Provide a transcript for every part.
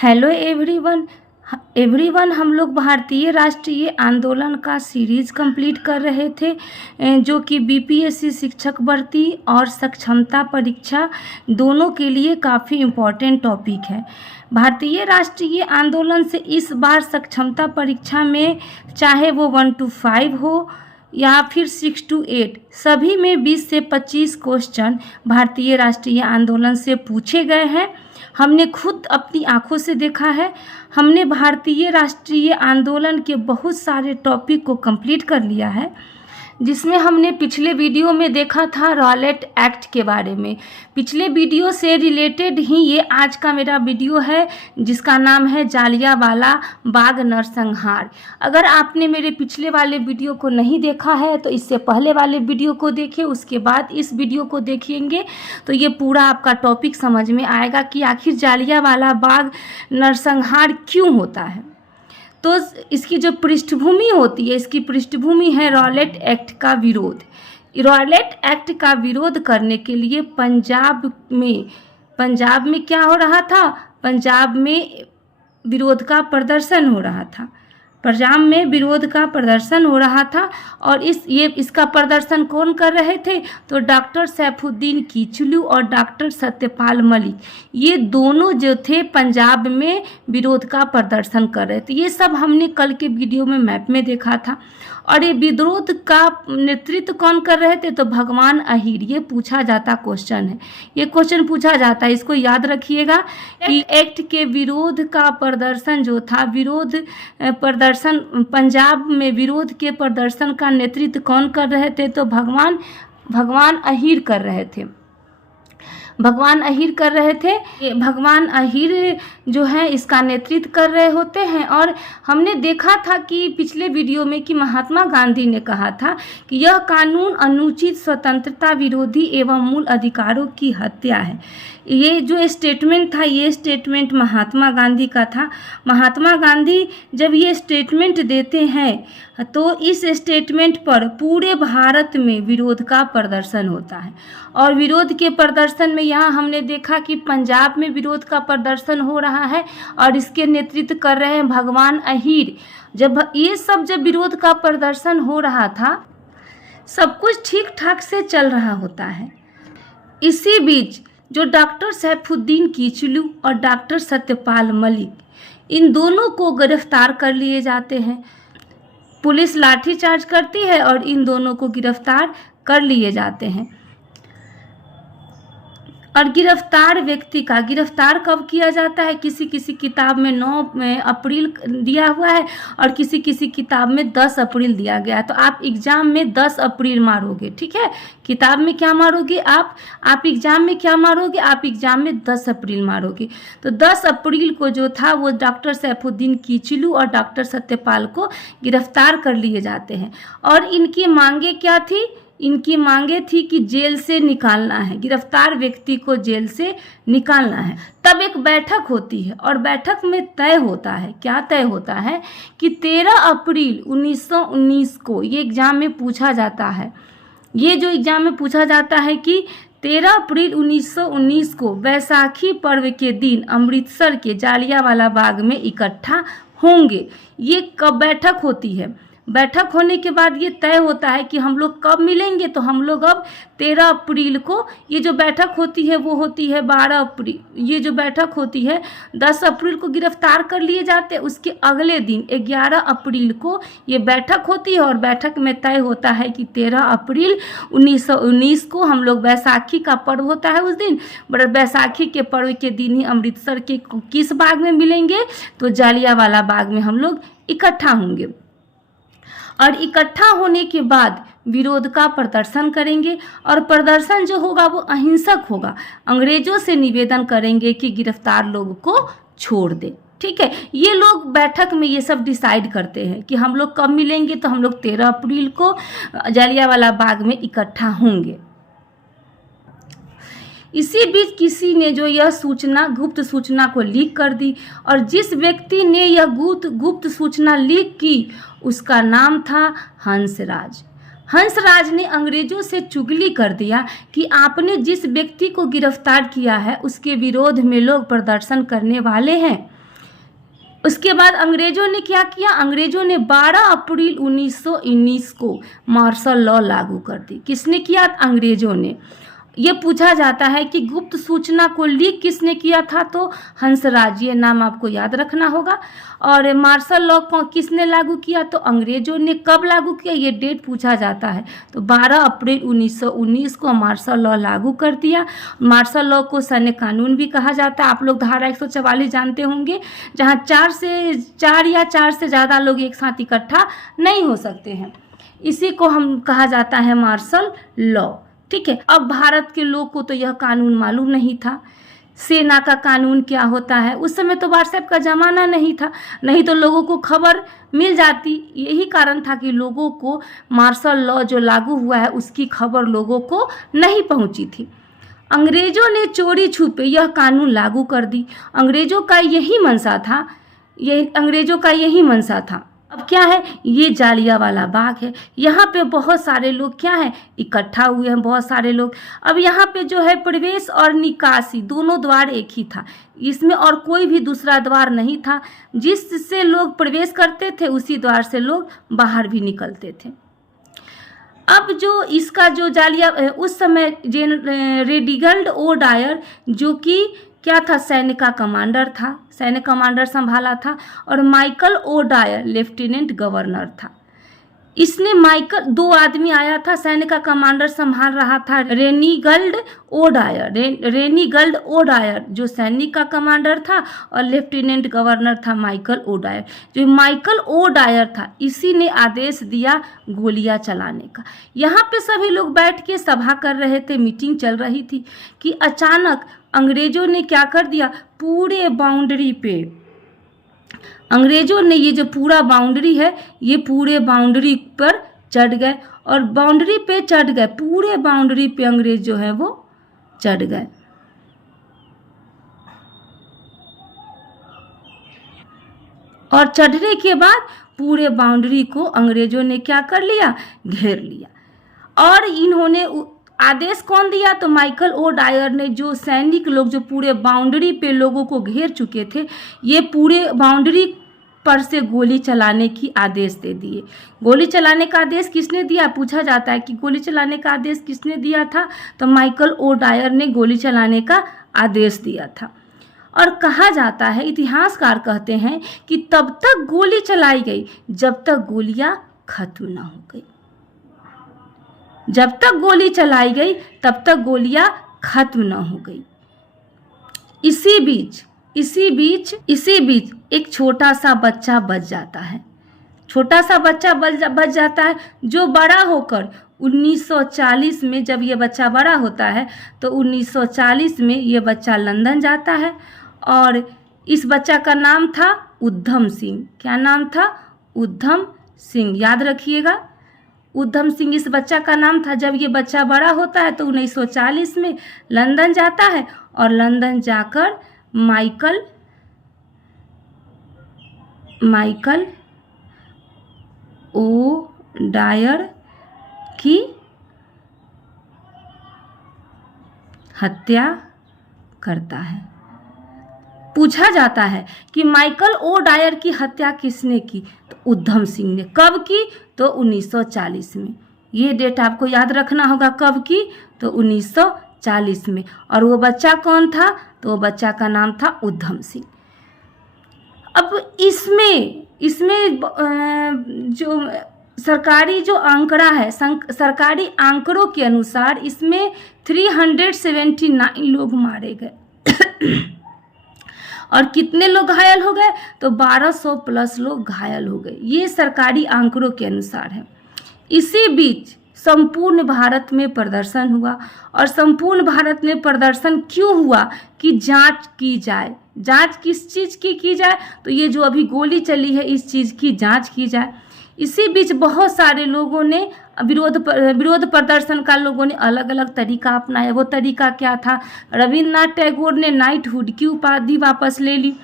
Hello everyone हम लोग भारतीय राष्ट्रीय आंदोलन का सीरीज़ कंप्लीट कर रहे थे जो कि बीपीएससी शिक्षक भर्ती और सक्षमता परीक्षा दोनों के लिए काफ़ी इम्पोर्टेंट टॉपिक है। भारतीय राष्ट्रीय आंदोलन से इस बार सक्षमता परीक्षा में चाहे वो 1 to 5 हो या फिर 6 to 8 सभी में 20 से 25 क्वेश्चन भारतीय राष्ट्रीय आंदोलन से पूछे गए हैं। हमने खुद अपनी आंखों से देखा है। हमने भारतीय राष्ट्रीय आंदोलन के बहुत सारे टॉपिक को कंप्लीट कर लिया है, जिसमें हमने पिछले वीडियो में देखा था रॉलेट एक्ट के बारे में। पिछले वीडियो से रिलेटेड ही ये आज का मेरा वीडियो है, जिसका नाम है जालियांवाला बाग नरसंहार। अगर आपने मेरे पिछले वाले वीडियो को नहीं देखा है तो इससे पहले वाले वीडियो को देखिए, उसके बाद इस वीडियो को देखेंगे तो ये पूरा आपका टॉपिक समझ में आएगा कि आखिर जालियांवाला बाग नरसंहार क्यों होता है। तो इसकी जो पृष्ठभूमि होती है, इसकी पृष्ठभूमि है रॉलेट एक्ट का विरोध। रॉलेट एक्ट का विरोध करने के लिए पंजाब में क्या हो रहा था? पंजाब में विरोध का प्रदर्शन हो रहा था। पंजाब में विरोध का प्रदर्शन हो रहा था और इसका प्रदर्शन कौन कर रहे थे? तो डॉक्टर सैफुद्दीन किचलू और डॉक्टर सत्यपाल मलिक, ये दोनों जो थे पंजाब में विरोध का प्रदर्शन कर रहे थे। ये सब हमने कल के वीडियो में मैप में देखा था। और ये विरोध का नेतृत्व कौन कर रहे थे? तो भगवान अहीर। ये पूछा जाता क्वेश्चन है, ये क्वेश्चन पूछा जाता है, इसको याद रखिएगा कि एक्ट के विरोध का प्रदर्शन जो था, पंजाब में विरोध के प्रदर्शन का नेतृत्व कौन कर रहे थे? तो भगवान अहीर कर रहे थे। भगवान अहीर जो है इसका नेतृत्व कर रहे होते हैं। और हमने देखा था कि पिछले वीडियो में कि महात्मा गांधी ने कहा था कि यह कानून अनुचित, स्वतंत्रता विरोधी एवं मूल अधिकारों की हत्या है। ये जो स्टेटमेंट था, ये स्टेटमेंट महात्मा गांधी का था। महात्मा गांधी जब ये स्टेटमेंट देते हैं तो इस स्टेटमेंट पर पूरे भारत में विरोध का प्रदर्शन होता है। और विरोध के प्रदर्शन में यहाँ हमने देखा कि पंजाब में विरोध का प्रदर्शन हो रहा है और इसके नेतृत्व कर रहे हैं भगवान अहीर। जब विरोध का प्रदर्शन हो रहा था, सब कुछ ठीक ठाक से चल रहा होता है। इसी बीच जो डॉक्टर सैफुद्दीन किचलू और डॉक्टर सत्यपाल मलिक, इन दोनों को गिरफ्तार कर लिए जाते हैं। पुलिस लाठीचार्ज करती है और इन दोनों को गिरफ्तार कर लिए जाते हैं। और गिरफ्तार व्यक्ति का गिरफ्तार कब किया जाता है? किसी किताब में 9 अप्रैल दिया हुआ है और किसी किताब में 10 अप्रैल दिया गया है। तो आप एग्जाम में 10 अप्रैल मारोगे, ठीक है। किताब में क्या मारोगे आप एग्जाम में क्या मारोगे? आप एग्जाम में 10 अप्रैल मारोगे। तो 10 अप्रैल को जो था वो डॉक्टर सैफुद्दीन किचलू और डॉक्टर सत्यपाल को गिरफ्तार कर लिए जाते हैं। और इनकी मांगे क्या थी? इनकी मांगे थी कि जेल से निकालना है, गिरफ्तार व्यक्ति को जेल से निकालना है। तब एक बैठक होती है और बैठक में तय होता है, क्या तय होता है कि 13 अप्रैल 1919 को ये एग्जाम में पूछा जाता है। ये जो एग्जाम में पूछा जाता है कि 13 अप्रैल 1919 को बैसाखी पर्व के दिन अमृतसर के जालियांवाला बाग में इकट्ठा होंगे। ये कब बैठक होती है? बैठक होने के बाद ये तय होता है कि हम लोग कब मिलेंगे। तो हम लोग अब 13 अप्रैल को, ये जो बैठक होती है वो होती है 12 अप्रैल। ये जो बैठक होती है 10 अप्रैल को गिरफ्तार कर लिए जाते हैं। उसके अगले दिन 11 अप्रैल को ये बैठक होती है और बैठक में तय होता है कि 13 अप्रैल 1919 को हम लोग, बैसाखी का पर्व होता है उस दिन, बैसाखी के पर्व के दिन ही अमृतसर के किस बाग में मिलेंगे? तो जालियांवाला बाग में हम लोग इकट्ठा होंगे। और इकट्ठा होने के बाद विरोध का प्रदर्शन करेंगे और प्रदर्शन जो होगा वो अहिंसक होगा। अंग्रेजों से निवेदन करेंगे कि गिरफ्तार लोगों को छोड़ दे, ठीक है। ये लोग बैठक में ये सब डिसाइड करते हैं कि हम लोग कब मिलेंगे। तो हम लोग 13 अप्रैल को जालियांवाला बाग में इकट्ठा होंगे। इसी बीच किसी ने जो यह सूचना, गुप्त सूचना को लीक कर दी और जिस व्यक्ति ने यह गुप्त सूचना लीक की उसका नाम था हंसराज। हंसराज ने अंग्रेजों से चुगली कर दिया कि आपने जिस व्यक्ति को गिरफ्तार किया है उसके विरोध में लोग प्रदर्शन करने वाले हैं। उसके बाद अंग्रेजों ने क्या किया, अंग्रेजों ने 12 अप्रैल 1919 को मार्शल लॉ लागू कर दी। किसने किया, अंग्रेजों ने। ये पूछा जाता है कि गुप्त सूचना को लीक किसने किया था, तो हंसराज, ये नाम आपको याद रखना होगा। और मार्शल लॉ को किसने लागू किया, तो अंग्रेजों ने। कब लागू किया, ये डेट पूछा जाता है। तो 12 अप्रैल 1919 को मार्शल लॉ लागू कर दिया। मार्शल लॉ को सैन्य कानून भी कहा जाता है। आप लोग धारा 144 जानते होंगे, जहाँ 4 या 4 से ज़्यादा लोग एक साथ इकट्ठा नहीं हो सकते हैं। इसी को हम कहा जाता है मार्शल लॉ। ठीक है। अब भारत के लोग को तो यह कानून मालूम नहीं था, सेना का कानून क्या होता है। उस समय तो व्हाट्सएप का ज़माना नहीं था, नहीं तो लोगों को खबर मिल जाती। यही कारण था कि लोगों को मार्शल लॉ जो लागू हुआ है उसकी खबर लोगों को नहीं पहुंची थी। अंग्रेजों ने चोरी छुपे यह कानून लागू कर दी। अंग्रेजों का यही मंशा था, अब क्या है, ये जालियांवाला बाग है। यहाँ पे बहुत सारे लोग क्या है, इकट्ठा हुए हैं, बहुत सारे लोग। अब यहाँ पे जो है प्रवेश और निकासी दोनों द्वार एक ही था, इसमें और कोई भी दूसरा द्वार नहीं था। जिससे लोग प्रवेश करते थे उसी द्वार से लोग बाहर भी निकलते थे। अब जो इसका जो उस समय रेडिगल्ड ओ डायर, जो कि क्या था, सैन्य का कमांडर था, सैन्य कमांडर संभाला था। और Michael O'Dwyer lieutenant governor था। इसने दो आदमी आया था, सैन्य का कमांडर संभाल रहा था रेनिगल्ड ओ डायर जो सैनिक का कमांडर था, और लेफ्टिनेंट गवर्नर था माइकल ओ डायर। जो माइकल ओ डायर था इसी ने आदेश दिया गोलियां चलाने का। यहाँ पे सभी लोग बैठ के सभा कर रहे थे, मीटिंग चल रही थी कि अचानक अंग्रेजों ने क्या कर दिया, पूरे बाउंड्री पे अंग्रेजों ने ये जो पूरा बाउंड्री है ये पूरे बाउंड्री पर चढ़ गए, और बाउंड्री पे चढ़ गए, पूरे बाउंड्री पे अंग्रेज जो है वो चढ़ गए। और चढ़ने के बाद पूरे बाउंड्री को अंग्रेजों ने क्या कर लिया, घेर लिया। और इन्होंने आदेश कौन दिया, तो माइकल ओ डायर ने। जो सैनिक लोग जो पूरे बाउंड्री पे लोगों को घेर चुके थे, ये पूरे बाउंड्री पर से गोली चलाने की आदेश दे दिए। गोली चलाने का आदेश किसने दिया, पूछा जाता है कि गोली चलाने का आदेश किसने दिया था, तो माइकल ओ डायर ने गोली चलाने का आदेश दिया था। और कहा जाता है, इतिहासकार कहते हैं कि तब तक गोली चलाई गई जब तक गोलियां खत्म ना हो गई। जब तक गोली चलाई गई तब तक गोलियां खत्म न हो गई। इसी बीच एक छोटा सा बच्चा बच जाता है। छोटा सा बच्चा बच जाता है जो बड़ा होकर 1940 में, जब ये बच्चा बड़ा होता है तो 1940 में ये बच्चा लंदन जाता है। और इस बच्चा का नाम था उधम सिंह। क्या नाम था, उधम सिंह, याद रखिएगा, उधम सिंह इस बच्चा का नाम था। जब ये बच्चा बड़ा होता है तो 1940 में लंदन जाता है, और लंदन जाकर माइकल ओ डायर की हत्या करता है। पूछा जाता है कि माइकल ओ डायर की हत्या किसने की, तो उधम सिंह ने। कब की, तो 1940 में। ये डेट आपको याद रखना होगा, कब की, तो 1940 में। और वो बच्चा कौन था, तो वो बच्चा का नाम था उधम सिंह। अब इसमें जो सरकारी जो आंकड़ा है, सरकारी आंकड़ों के अनुसार इसमें 379 लोग मारे गए और कितने लोग घायल हो गए, तो 1200 प्लस लोग घायल हो गए। ये सरकारी आंकड़ों के अनुसार है। इसी बीच संपूर्ण भारत में प्रदर्शन हुआ। और संपूर्ण भारत में प्रदर्शन क्यों हुआ, कि जांच की जाए। जांच किस चीज़ की जाए, तो ये जो अभी गोली चली है इस चीज़ की जांच की जाए। इसी बीच बहुत सारे लोगों ने विरोध प्रदर्शन का लोगों ने अलग अलग तरीका अपनाया। वो तरीका क्या था, रविन्द्रनाथ टैगोर ने नाइटहुड की उपाधि वापस ले ली।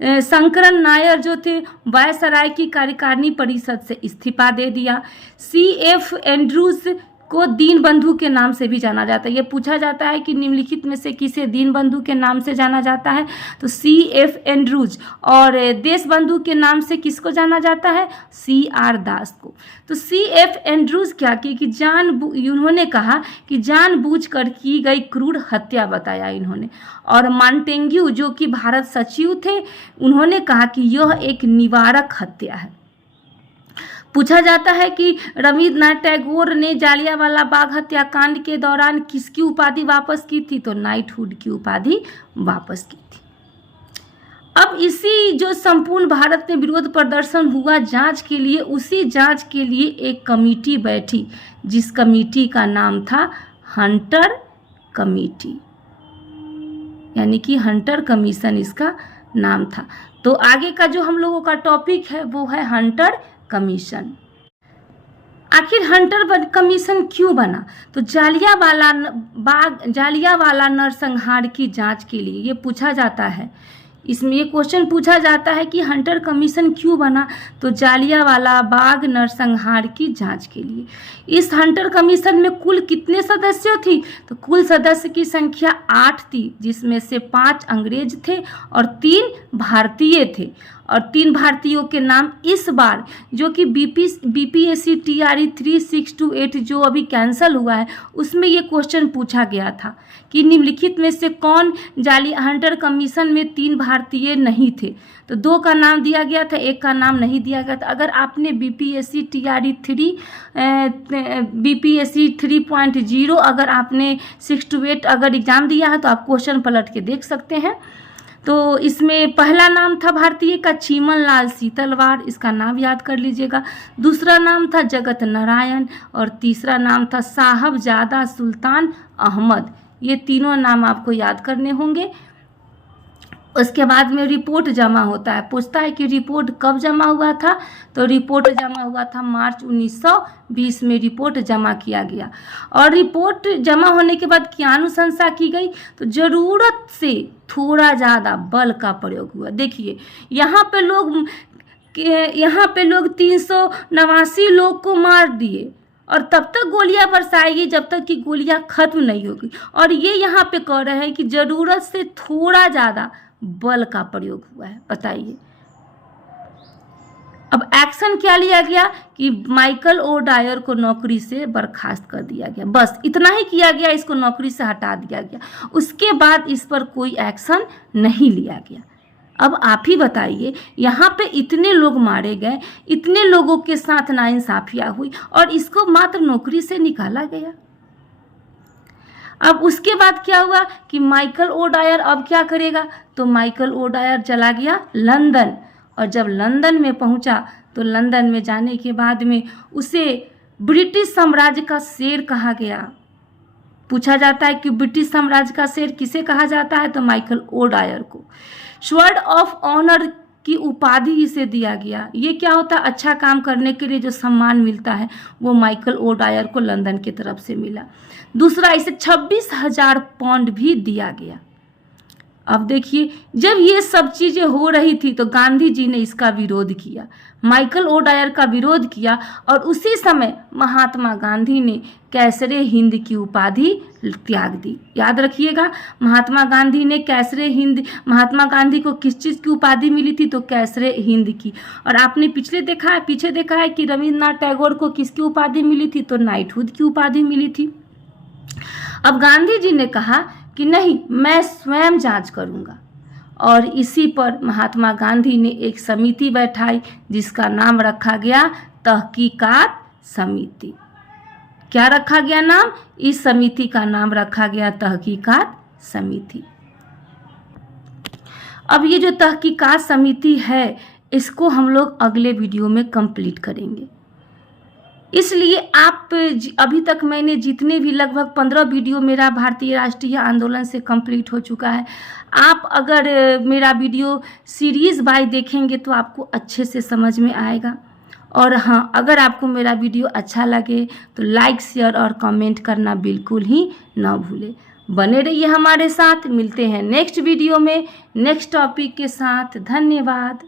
शंकरन नायर जो थे वायसराय की कार्यकारिणी परिषद से इस्तीफा दे दिया। C.F. एंड्रूज को दीनबंधु के नाम से भी जाना जाता है। ये पूछा जाता है कि निम्नलिखित में से किसे दीनबंधु के नाम से जाना जाता है, तो C.F. एंड्रूज। और देशबंधु के नाम से किसको जाना जाता है, C.R. दास को। तो C.F. एंड्रूज क्या किए कि इन्होंने कहा कि जानबूझकर की गई क्रूर हत्या बताया इन्होंने। और मॉन्टेग्यू जो कि भारत सचिव थे, उन्होंने कहा कि यह एक निवारक हत्या है। पूछा जाता है कि रविन्द्रनाथ टैगोर ने जालियांवाला बाग हत्याकांड के दौरान किसकी उपाधि वापस की थी, तो नाइटहुड की उपाधि वापस की थी। अब इसी जो संपूर्ण भारत में विरोध प्रदर्शन हुआ जांच के लिए, उसी जांच के लिए एक कमेटी बैठी, जिस कमेटी का नाम था हंटर कमेटी, यानी कि हंटर कमीशन इसका नाम था। तो आगे का जो हम लोगों का टॉपिक है वो है हंटर कमीशन। आखिर हंटर कमीशन क्यों बना, तो जालियांवाला नरसंहार की जांच के लिए ये पूछा जाता है। इसमें ये क्वेश्चन पूछा जाता है कि हंटर कमीशन क्यों बना, तो जालियांवाला बाग नरसंहार की जांच के लिए। इस हंटर कमीशन में कुल कितने सदस्य थी, तो कुल सदस्य की संख्या 8 थी, जिसमें से 5 अंग्रेज थे और 3 भारतीय थे। और 3 भारतीयों के नाम इस बार जो कि BPSC TRE 3628 जो अभी कैंसिल हुआ है, उसमें ये क्वेश्चन पूछा गया था कि निम्नलिखित में से कौन हंटर कमीशन में 3 भारतीय नहीं थे, तो 2 का नाम दिया गया था, 1 का नाम नहीं दिया गया था। अगर आपने BPSC BPSC 3.0 अगर आपने 6 to 8 अगर एग्ज़ाम दिया है तो आप क्वेश्चन पलट के देख सकते हैं। तो इसमें पहला नाम था भारतीय का चीमन लाल सीतलवाड़, इसका नाम याद कर लीजिएगा। दूसरा नाम था जगत नारायण और तीसरा नाम था साहबजादा सुल्तान अहमद। ये तीनों नाम आपको याद करने होंगे। उसके बाद में रिपोर्ट जमा होता है, पूछता है कि रिपोर्ट कब जमा हुआ था, तो रिपोर्ट जमा हुआ था मार्च 1920 में रिपोर्ट जमा किया गया। और रिपोर्ट जमा होने के बाद क्या अनुशंसा की गई, तो ज़रूरत से थोड़ा ज़्यादा बल का प्रयोग हुआ। देखिए यहाँ पे लोग 389 लोग को मार दिए और तब तक गोलियां बरसाएगी जब तक कि गोलियां खत्म नहीं होगी। और ये यहाँ पे कह रहे हैं कि ज़रूरत से थोड़ा ज़्यादा बल का प्रयोग हुआ है। बताइए अब एक्शन क्या लिया गया कि माइकल ओ डायर को नौकरी से बर्खास्त कर दिया गया, बस इतना ही किया गया, इसको नौकरी से हटा दिया गया। उसके बाद इस पर कोई एक्शन नहीं लिया गया। अब आप ही बताइए, यहाँ पे इतने लोग मारे गए, इतने लोगों के साथ नाइंसाफिया हुई और इसको मात्र नौकरी से निकाला गया। अब उसके बाद क्या हुआ कि माइकल ओ डायर अब क्या करेगा, तो माइकल ओ डायर चला गया लंदन। और जब लंदन में पहुंचा तो लंदन में जाने के बाद में उसे ब्रिटिश साम्राज्य का शेर कहा गया। पूछा जाता है कि ब्रिटिश साम्राज्य का शेर किसे कहा जाता है, तो माइकल ओ डायर को। स्वॉर्ड ऑफ ऑनर की उपाधि इसे दिया गया। ये क्या होता है, अच्छा काम करने के लिए जो सम्मान मिलता है वो माइकल ओ डायर को लंदन की तरफ से मिला। दूसरा, इसे 26,000 पाउंड भी दिया गया। अब देखिए, जब ये सब चीज़ें हो रही थी तो गांधी जी ने इसका विरोध किया, माइकल ओ डायर का विरोध किया। और उसी समय महात्मा गांधी ने कैसरे हिंद की उपाधि त्याग दी। याद रखिएगा, महात्मा गांधी ने कैसरे हिंद, महात्मा गांधी को किस चीज़ की उपाधि मिली थी, तो कैसरे हिंद की। और आपने पीछे देखा है कि रविन्द्रनाथ टैगोर को किसकी उपाधि मिली थी, तो नाइटहुड की उपाधि मिली थी। अब गांधी जी ने कहा कि नहीं, मैं स्वयं जांच करूंगा। और इसी पर महात्मा गांधी ने एक समिति बैठाई जिसका नाम रखा गया तहकीकात समिति। क्या रखा गया नाम, इस समिति का नाम रखा गया तहकीकात समिति। अब ये जो तहकीकात समिति है, इसको हम लोग अगले वीडियो में कंप्लीट करेंगे। इसलिए आप अभी तक मैंने जितने भी लगभग 15 वीडियो मेरा भारतीय राष्ट्रीय आंदोलन से कंप्लीट हो चुका है। आप अगर मेरा वीडियो सीरीज़ बाय देखेंगे तो आपको अच्छे से समझ में आएगा। और हाँ, अगर आपको मेरा वीडियो अच्छा लगे तो लाइक, शेयर और कमेंट करना बिल्कुल ही ना भूलें। बने रहिए हमारे साथ, मिलते हैं नेक्स्ट वीडियो में नेक्स्ट टॉपिक के साथ। धन्यवाद।